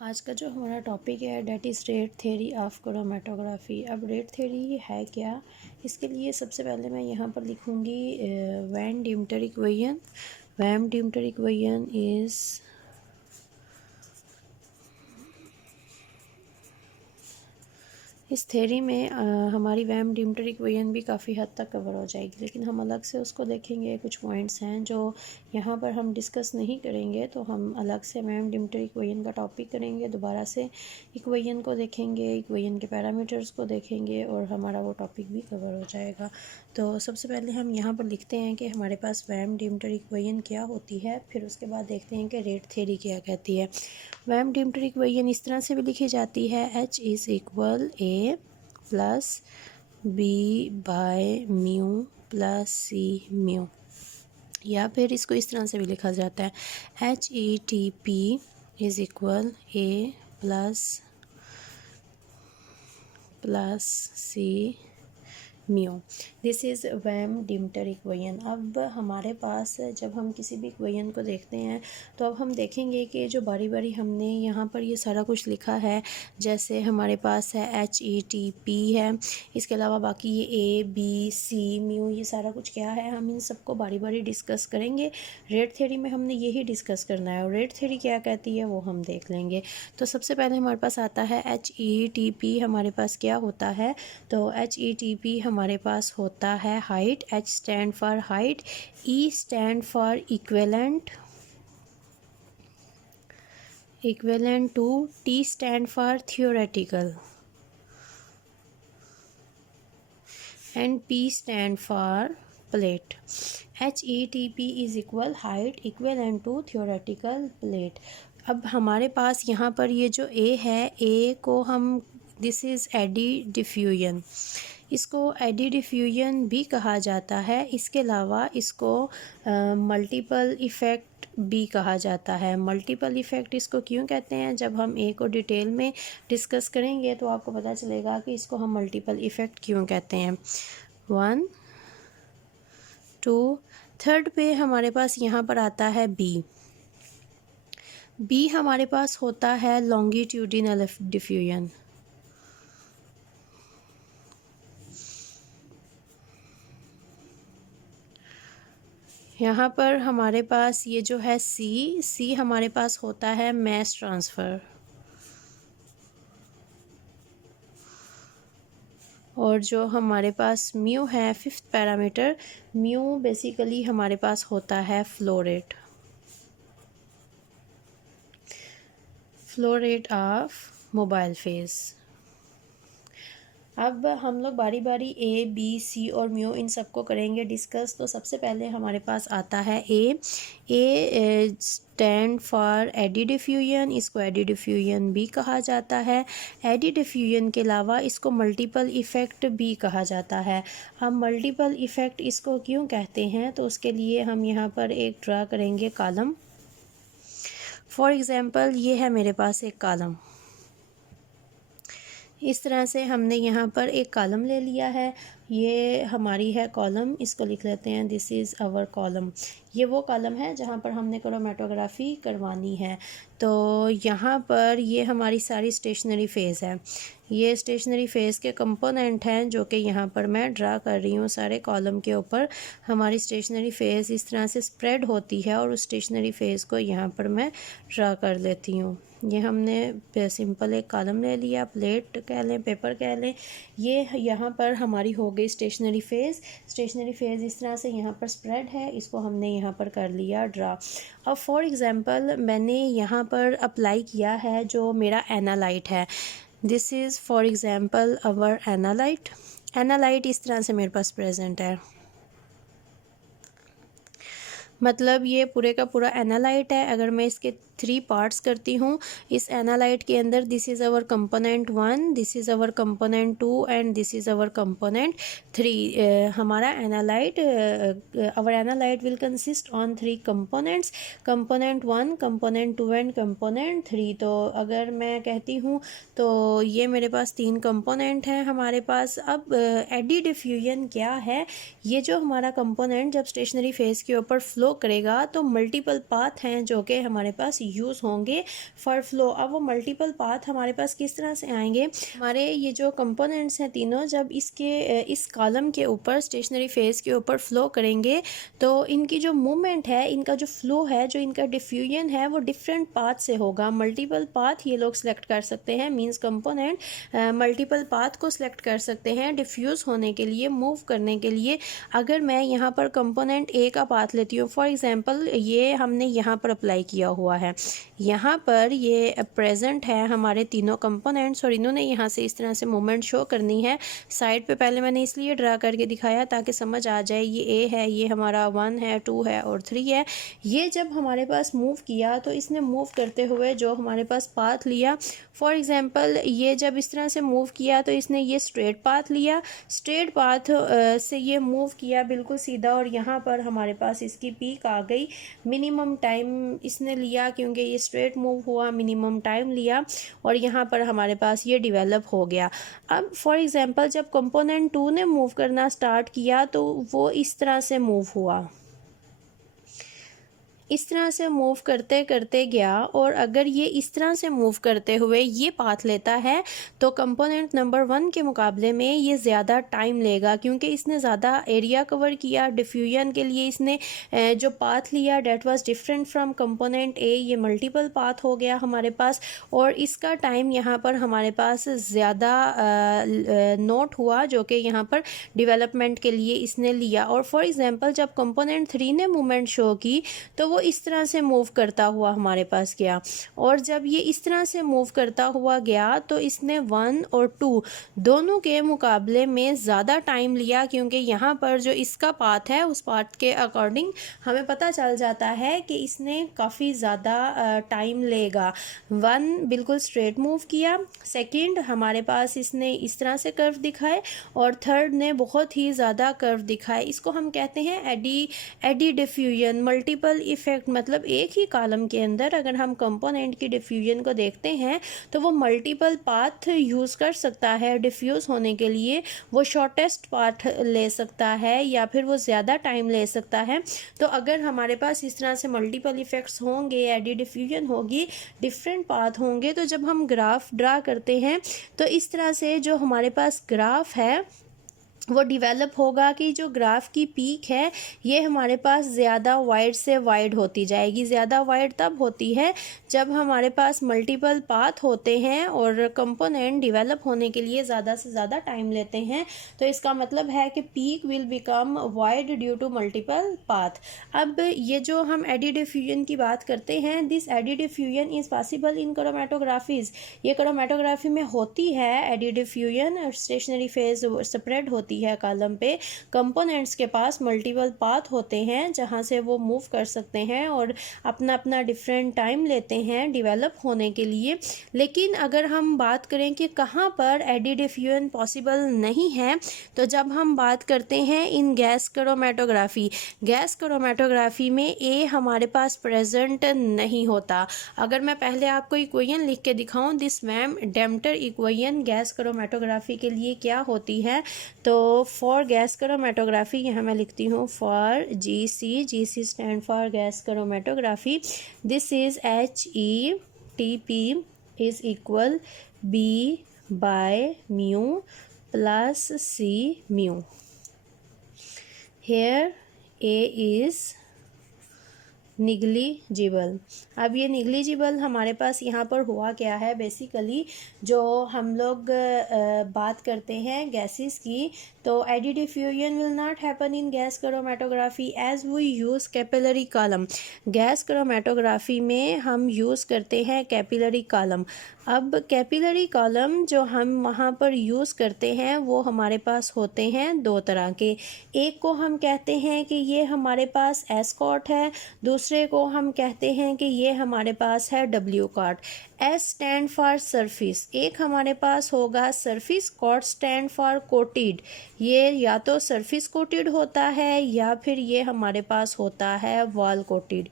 आज का जो हमारा टॉपिक है that is rate theory of chromatography. अब रेट थ्योरी है क्या, इसके लिए सबसे पहले मैं यहाँ पर लिखूँगी Van Deemter equation. Van Deemter equation is इस थ्योरी में हमारी वैन डीमटर इक्वेशन भी काफ़ी हद तक कवर हो जाएगी, लेकिन हम अलग से उसको देखेंगे। कुछ पॉइंट्स हैं जो यहाँ पर हम डिस्कस नहीं करेंगे, तो हम अलग से वैन डीमटर इक्वेशन का टॉपिक करेंगे, दोबारा से इक्वेशन को देखेंगे, इक्वेशन के पैरामीटर्स को देखेंगे और हमारा वो टॉपिक भी कवर हो जाएगा। तो सबसे पहले हम यहाँ पर लिखते हैं कि हमारे पास वैन डीमटर इक्वेशन क्या होती है, फिर उसके बाद देखते हैं कि रेट थ्योरी क्या कहती है। वैन डीमटर इक्वेशन इस तरह से भी लिखी जाती है, H is equal A plus b by mu plus C mu, या फिर इसको इस तरह से भी लिखा जाता है, HETP is equal A plus C mu. This is Van Deemter equation. अब हमारे पास जब हम किसी भी इक्वेशन को देखते हैं तो अब हम देखेंगे कि जो बारी बारी हमने यहाँ पर ये सारा कुछ लिखा है, जैसे हमारे पास है HETP है, इसके अलावा बाकी ये A B C म्यू, ये सारा कुछ क्या है, हम इन सबको बारी बारी डिस्कस करेंगे। रेट थ्योरी में हमने यही डिस्कस करना है और रेट थ्योरी क्या कहती है वो हम देख लेंगे। तो सबसे पहले हमारे पास आता है HETP। हमारे पास क्या होता है, तो HETP हमारे पास होता है height. H stand for height, E stand for equivalent to, T stand for theoretical and P stand for plate. HETP is equal height equivalent to theoretical plate. अब हमारे पास यहाँ पर ये जो A है, A को हम दिस इज़ एडी डिफ्यूजन, इसको एडी डिफ्यूजन भी कहा जाता है। इसके अलावा इसको मल्टीपल इफ़ेक्ट भी कहा जाता है। मल्टीपल इफ़ेक्ट इसको क्यों कहते हैं, जब हम ए को डिटेल में डिस्कस करेंगे तो आपको पता चलेगा कि इसको हम मल्टीपल इफ़ेक्ट क्यों कहते हैं। 1 2 थर्ड पे हमारे पास यहाँ पर आता है बी हमारे पास होता है लॉन्गिट्यूडिनल डिफ्यूजन। यहाँ पर हमारे पास ये जो है सी हमारे पास होता है मास ट्रांसफ़र, और जो हमारे पास म्यू है फिफ्थ पैरामीटर, म्यू बेसिकली हमारे पास होता है flow rate of mobile phase. अब हम लोग बारी बारी ए बी सी और म्यू इन सबको करेंगे डिस्कस। तो सबसे पहले हमारे पास आता है ए स्टैंड फॉर एडी डिफ्यूजन, इसको एडी डिफ्यूजन भी कहा जाता है। एडी डिफ्यूजन के अलावा इसको मल्टीपल इफ़ेक्ट भी कहा जाता है। हम मल्टीपल इफ़ेक्ट इसको क्यों कहते हैं, तो उसके लिए हम यहाँ पर एक ड्रा करेंगे कॉलम। फॉर एग्ज़ाम्पल ये है मेरे पास एक कॉलम, इस तरह से हमने यहाँ पर एक कॉलम ले लिया है, ये हमारी है कॉलम, इसको लिख लेते हैं दिस इज़ आवर कॉलम। ये वो कॉलम है जहाँ पर हमने क्रोमेटोग्राफी करवानी है। तो यहाँ पर ये हमारी सारी स्टेशनरी फेज़ है, ये स्टेशनरी फेज़ के कंपोनेंट हैं जो कि यहाँ पर मैं ड्रा कर रही हूँ। सारे कॉलम के ऊपर हमारी स्टेशनरी फेज़ इस तरह से स्प्रेड होती है और उस स्टेशनरी फेज़ को यहाँ पर मैं ड्रा कर लेती हूँ। ये हमने सिंपल एक कॉलम ले लिया, प्लेट कह लें, पेपर कह लें। ये यहाँ पर हमारी हो गई स्टेशनरी फेज़। स्टेशनरी फेज़ इस तरह से यहाँ पर स्प्रेड है, इसको हमने यहाँ पर कर लिया ड्रा। अब फॉर एग्ज़ाम्पल मैंने यहाँ पर अप्लाई किया है जो मेरा एनालाइट है, this is for example our analyte इस तरह से मेरे पास प्रेजेंट है, मतलब ये पूरे का पूरा एनालाइट है। अगर मैं इसके 3 पार्ट्स करती हूँ, इस एनालाइट के अंदर this is our component 1, this is our component 2 and this is our component 3। हमारा analyte our analyte will consist on 3 components, component 1, component 2 and component 3। तो अगर मैं कहती हूँ तो ये मेरे पास 3 कंपोनेंट हैं हमारे पास। अब एडी डिफ्यूजन क्या है, ये जो हमारा कंपोनेंट जब स्टेशनरी फेज़ के ऊपर फ्लो करेगा तो मल्टीपल पाथ हैं जो कि हमारे पास यूज़ होंगे फॉर फ्लो। अब वो मल्टीपल पाथ हमारे पास किस तरह से आएंगे, हमारे ये जो कंपोनेंट्स हैं तीनों जब इस कॉलम के ऊपर स्टेशनरी फेज के ऊपर फ्लो करेंगे तो इनकी जो मूवमेंट है, इनका जो फ्लो है, जो इनका डिफ्यूजन है वो डिफरेंट पाथ से होगा। मल्टीपल पाथ ये लोग सेलेक्ट कर सकते हैं, मींस कंपोनेंट मल्टीपल पाथ को सिलेक्ट कर सकते हैं डिफ्यूज़ होने के लिए, मूव करने के लिए। अगर मैं यहाँ पर कंपोनेंट ए का पाथ लेती हूँ, फॉर एग्जांपल ये हमने यहाँ पर अप्लाई किया हुआ है, यहाँ पर ये प्रेजेंट है हमारे तीनों कंपोनेंट्स और इन्होंने यहाँ से इस तरह से मूवमेंट शो करनी है। साइड पे पहले मैंने इसलिए ड्रा करके दिखाया ताकि समझ आ जाए ये ए है, ये हमारा 1 है, 2 है और 3 है। ये जब हमारे पास मूव किया तो इसने मूव करते हुए जो हमारे पास पाथ लिया, फॉर एग्जांपल ये जब इस तरह से मूव किया तो इसने ये स्ट्रेट पाथ लिया, स्ट्रेट पाथ से ये मूव किया बिल्कुल सीधा और यहाँ पर हमारे पास इसकी पीक आ गई। मिनिमम टाइम इसने लिया क्योंकि ये स्ट्रेट मूव हुआ, मिनिमम टाइम लिया और यहाँ पर हमारे पास ये डेवलप हो गया। अब फॉर एग्जांपल जब कंपोनेंट 2 ने मूव करना स्टार्ट किया तो वो इस तरह से मूव हुआ, इस तरह से मूव करते करते गया और अगर ये इस तरह से मूव करते हुए ये पाथ लेता है तो कंपोनेंट नंबर 1 के मुकाबले में ये ज़्यादा टाइम लेगा क्योंकि इसने ज़्यादा एरिया कवर किया। डिफ्यूजन के लिए इसने जो पाथ लिया that was different from component A, ये मल्टीपल पाथ हो गया हमारे पास और इसका टाइम यहाँ पर हमारे पास ज़्यादा नोट हुआ जो कि यहाँ पर डेवलपमेंट के लिए इसने लिया। और फॉर एग्जांपल जब कंपोनेंट 3 ने मूवमेंट शो की तो वो इस तरह से मूव करता हुआ हमारे पास गया और जब ये इस तरह से मूव करता हुआ गया तो इसने 1 और 2 दोनों के मुकाबले में ज़्यादा टाइम लिया क्योंकि यहाँ पर जो इसका पाथ है उस पाथ के अकॉर्डिंग हमें पता चल जाता है कि इसने काफ़ी ज़्यादा टाइम लेगा। 1 बिल्कुल स्ट्रेट मूव किया, सेकंड हमारे पास इसने इस तरह से कर्व दिखाए और थर्ड ने बहुत ही ज़्यादा कर्व दिखाए। इसको हम कहते हैं एडी डिफ्यूजन, मल्टीपल इफेक्ट। मतलब एक ही कॉलम के अंदर अगर हम कंपोनेंट की डिफ्यूजन को देखते हैं तो वो मल्टीपल पाथ यूज़ कर सकता है डिफ्यूज़ होने के लिए। वो शॉर्टेस्ट पाथ ले सकता है या फिर वो ज़्यादा टाइम ले सकता है। तो अगर हमारे पास इस तरह से मल्टीपल इफेक्ट्स होंगे, एडी डिफ्यूजन होगी, डिफरेंट पाथ होंगे, तो जब हम ग्राफ ड्रा करते हैं तो इस तरह से जो हमारे पास ग्राफ है वो डेवलप होगा कि जो ग्राफ की पीक है ये हमारे पास ज़्यादा वाइड से वाइड होती जाएगी। ज़्यादा वाइड तब होती है जब हमारे पास मल्टीपल पाथ होते हैं और कंपोनेंट डेवलप होने के लिए ज़्यादा से ज़्यादा टाइम लेते हैं। तो इसका मतलब है कि peak will become wide due to multiple path. अब ये जो हम एडी डिफ्यूजन की बात करते हैं, this eddy diffusion is possible in chromatographies. ये क्रोमेटोग्राफी में होती है eddy diffusion, stationary phase spread होती है कॉलम पे। कंपोनेंट्स के पास मल्टीपल पाथ होते हैं जहां से वो मूव कर सकते हैं और अपना अपना डिफरेंट टाइम लेते हैं डेवलप होने के लिए। लेकिन अगर हम बात करें कि कहाँ पर एडी डिफ्यूजन पॉसिबल नहीं है तो जब हम बात करते हैं इन गैस क्रोमेटोग्राफी, गैस क्रोमेटोग्राफी में ए हमारे पास प्रेजेंट नहीं होता। अगर मैं पहले आपको इक्वेशन लिख के दिखाऊं, this Van Deemter equation gas chromatography के लिए क्या होती है, तो फॉर गैस क्रोमेटोग्राफी यहाँ मैं लिखती हूँ for G C stand for gas chromatography. This is HETP is equal B by mu plus C mu. Here A is negligible. अब ये निग्लिजिबल हमारे पास यहाँ पर हुआ क्या है, बेसिकली जो हम लोग बात करते हैं गैसेस की, तो eddy diffusion will not happen in gas chromatography as we use capillary column. Gas chromatography में हम यूज़ करते हैं कैपिलरी कॉलम। अब कैपिलरी कॉलम जो हम वहाँ पर यूज़ करते हैं वो हमारे पास होते हैं दो तरह के। एक को हम कहते हैं कि ये हमारे पास एस कॉट है, दूसरे को हम कहते हैं कि ये हमारे पास है W COT. S stand for surface, एक हमारे पास होगा surface, COT stand for coated. ये या तो सरफेस कोटेड होता है या फिर ये हमारे पास होता है wall coated.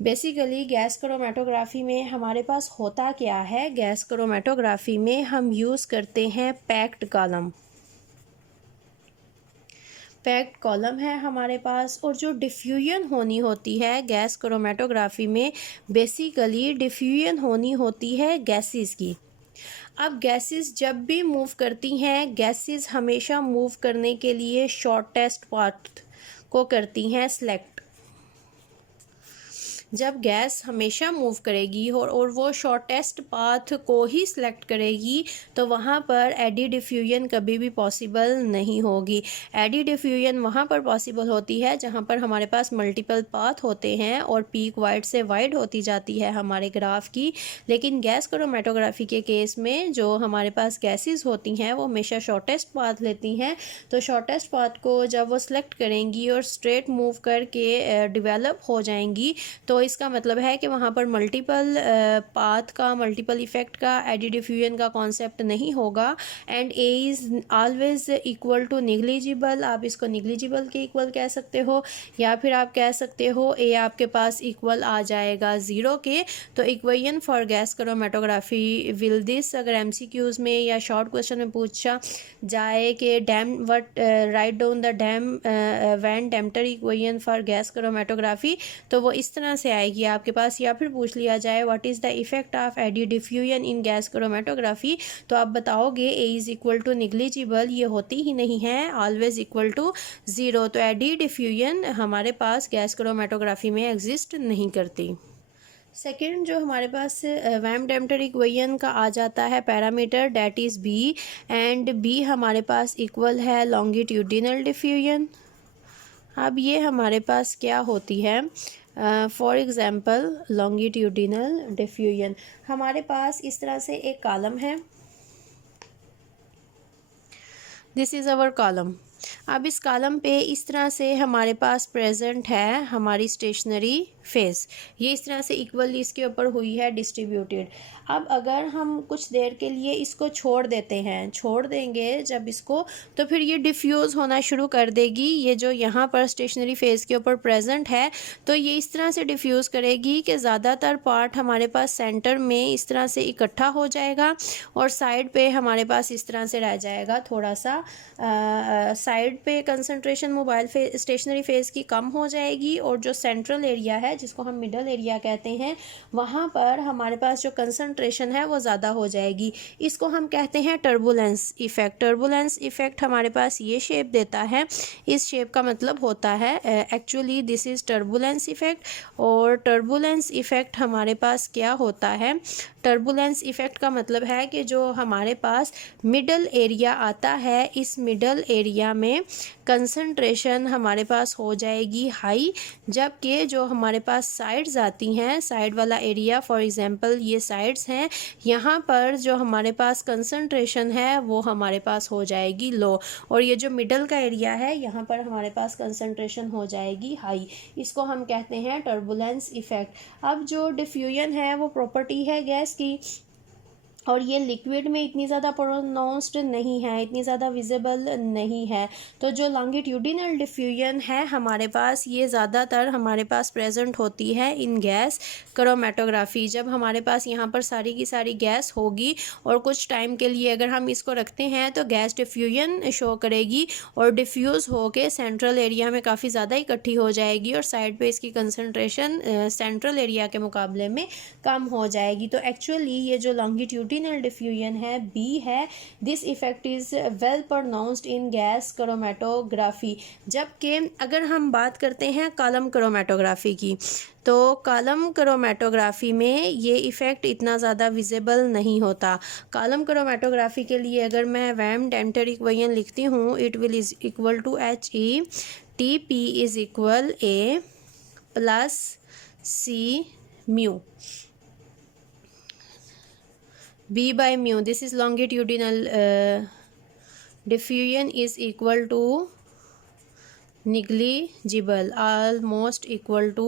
Basically gas chromatography में हमारे पास होता क्या है, गैस क्रोमेटोग्राफी में हम यूज़ करते हैं पैक्ड कॉलम। पैक्ड कॉलम है हमारे पास। और जो डिफ्यूजन होनी होती है गैस क्रोमेटोग्राफी में, बेसिकली डिफ्यूजन होनी होती है गैसेस की। अब गैसेस जब भी मूव करती हैं, गैसेस हमेशा मूव करने के लिए शॉर्टेस्ट पाथ को करती हैं सेलेक्ट। जब गैस हमेशा मूव करेगी और वो शॉर्टेस्ट पाथ को ही सिलेक्ट करेगी, तो वहाँ पर एडी डिफ्यूजन कभी भी पॉसिबल नहीं होगी। एडी डिफ्यूजन वहाँ पर पॉसिबल होती है जहाँ पर हमारे पास मल्टीपल पाथ होते हैं और पीक वाइड से वाइड होती जाती है हमारे ग्राफ की। लेकिन गैस क्रोमेटोग्राफी के केस में जो हमारे पास गैसेस होती हैं वो हमेशा शॉर्टेस्ट पाथ लेती हैं। तो शॉर्टेस्ट पाथ को जब वो सिलेक्ट करेंगी और स्ट्रेट मूव करके डेवलप हो जाएंगी, तो इसका मतलब है कि वहाँ पर मल्टीपल पाथ का, मल्टीपल इफ़ेक्ट का, एडी डिफ्यूजन का कॉन्सेप्ट नहीं होगा। And A is always equal to negligible. आप इसको निग्लिजिबल के इक्वल कह सकते हो, या फिर आप कह सकते हो ए आपके पास इक्वल आ जाएगा ज़ीरो के। तो equation for gas chromatography will this, अगर एमसीक्यूज़ में या शॉर्ट क्वेश्चन में पूछा जाए कि dam what write down the dam Van Deemter equation for gas chromatography, तो वो इस तरह से आएगी आपके पास। या फिर पूछ लिया जाए what is the effect of eddy diffusion in gas chromatography, तो आप बताओगे A is equal to negligible. ये होती ही नहीं है, ऑलवेज इक्वल टू ज़ीरो। तो एडी डिफ्यूजन हमारे पास गैस क्रोमेटोग्राफी में एग्जिस्ट नहीं करती। सेकेंड जो हमारे पास वैम डेम्टर इक्वेशन का आ जाता है parameter, that is B. And B हमारे पास इक्वल है लॉन्गिट्यूडिनल डिफ्यूजन। अब ये हमारे पास क्या होती है, फॉर एग्ज़ाम्पल लॉन्गिट्यूडिनल डिफ्यूजन। हमारे पास इस तरह से एक कॉलम है, दिस इज़ अवर कॉलम। अब इस कॉलम पे इस तरह से हमारे पास प्रेजेंट है हमारी स्टेशनरी फेस। ये इस तरह से इक्वली इसके ऊपर हुई है डिस्ट्रीब्यूटेड। अब अगर हम कुछ देर के लिए इसको छोड़ देते हैं, छोड़ देंगे जब इसको, तो फिर ये डिफ्यूज़ होना शुरू कर देगी। ये जो यहाँ पर स्टेशनरी फेस के ऊपर प्रेजेंट है, तो ये इस तरह से डिफ्यूज़ करेगी कि ज़्यादातर पार्ट हमारे पास सेंटर में इस तरह से इकट्ठा हो जाएगा और साइड पे हमारे पास इस तरह से रह जाएगा थोड़ा सा। साइड पे कंसंट्रेशन मोबाइल स्टेशनरी फेस की कम हो जाएगी, और जो सेंट्रल एरिया है जिसको हम मिडल एरिया कहते हैं, वहाँ पर हमारे पास जो कंसंट्रेशन है वो ज़्यादा हो जाएगी। इसको हम कहते हैं टर्बुलेंस इफ़ेक्ट। टर्बुलेंस इफ़ेक्ट हमारे पास ये शेप देता है, इस शेप का मतलब होता है actually this is turbulence effect. और टर्बुलेंस इफ़ेक्ट हमारे पास क्या होता है, टर्बुलेंस इफ़ेक्ट का मतलब है कि जो हमारे पास मिडल एरिया आता है, इस मिडल एरिया में कंसंट्रेशन हमारे पास हो जाएगी हाई, जबकि जो हमारे पास साइड्स आती हैं, साइड वाला एरिया, फॉर एग्जांपल ये साइड्स हैं, यहाँ पर जो हमारे पास कंसंट्रेशन है वो हमारे पास हो जाएगी लो। और ये जो मिडल का एरिया है, यहाँ पर हमारे पास कंसंट्रेशन हो जाएगी हाई। इसको हम कहते हैं टर्बुलेंस इफ़ेक्ट। अब जो डिफ्यूजन है वो प्रॉपर्टी है गैस की, और ये लिक्विड में इतनी ज़्यादा प्रोनाउंस्ड नहीं है, इतनी ज़्यादा विजिबल नहीं है। तो जो लॉन्गिट्यूडिनल डिफ्यूजन है हमारे पास, ये ज़्यादातर हमारे पास प्रेजेंट होती है इन गैस क्रोमेटोग्राफी। जब हमारे पास यहाँ पर सारी की सारी गैस होगी और कुछ टाइम के लिए अगर हम इसको रखते हैं, तो गैस डिफ्यूजन शो करेगी और डिफ्यूज़ होके सेंट्रल एरिया में काफ़ी ज़्यादा इकट्ठी हो जाएगी, और साइड पे इसकी कंसंट्रेशन सेंट्रल एरिया के मुकाबले में कम हो जाएगी। तो एक्चुअली ये जो लॉन्गिट्यूडिनल डिफ्यूजन है, बी है, this effect is well pronounced in gas chromatography. जबकि अगर हम बात करते हैं कॉलम क्रोमेटोग्राफी की, तो कॉलम क्रोमेटोग्राफी में ये इफ़ेक्ट इतना ज़्यादा विजिबल नहीं होता। कॉलम क्रोमेटोग्राफी के लिए अगर मैं वैम डेम्टर इक्वेशन लिखती हूँ, it will is equal to H E T P is equal A plus C mu, B by mu, this is longitudinal diffusion is equal to negligible, almost equal to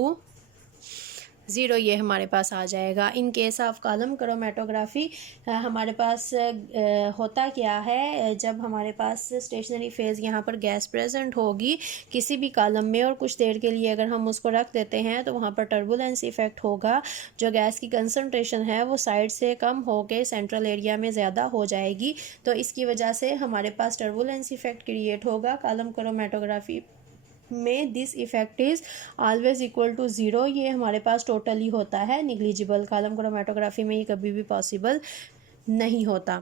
zero ये हमारे पास आ जाएगा। In case of column chromatography हमारे पास होता क्या है, जब हमारे पास स्टेशनरी फेज़ यहाँ पर गैस प्रेजेंट होगी किसी भी कॉलम में और कुछ देर के लिए अगर हम उसको रख देते हैं तो वहाँ पर टर्बुलेंस इफ़ेक्ट होगा। जो गैस की कंसनट्रेशन है वो साइड से कम होकर सेंट्रल एरिया में ज़्यादा हो जाएगी, तो इसकी वजह से हमारे पास टर्बुलेंस इफ़ेक्ट क्रिएट होगा। कॉलम क्रोमेटोग्राफी में this effect is always equal to zero, ये हमारे पास टोटली होता है निग्लिजिबल। कॉलम क्रोमेटोग्राफी में ये कभी भी पॉसिबल नहीं होता।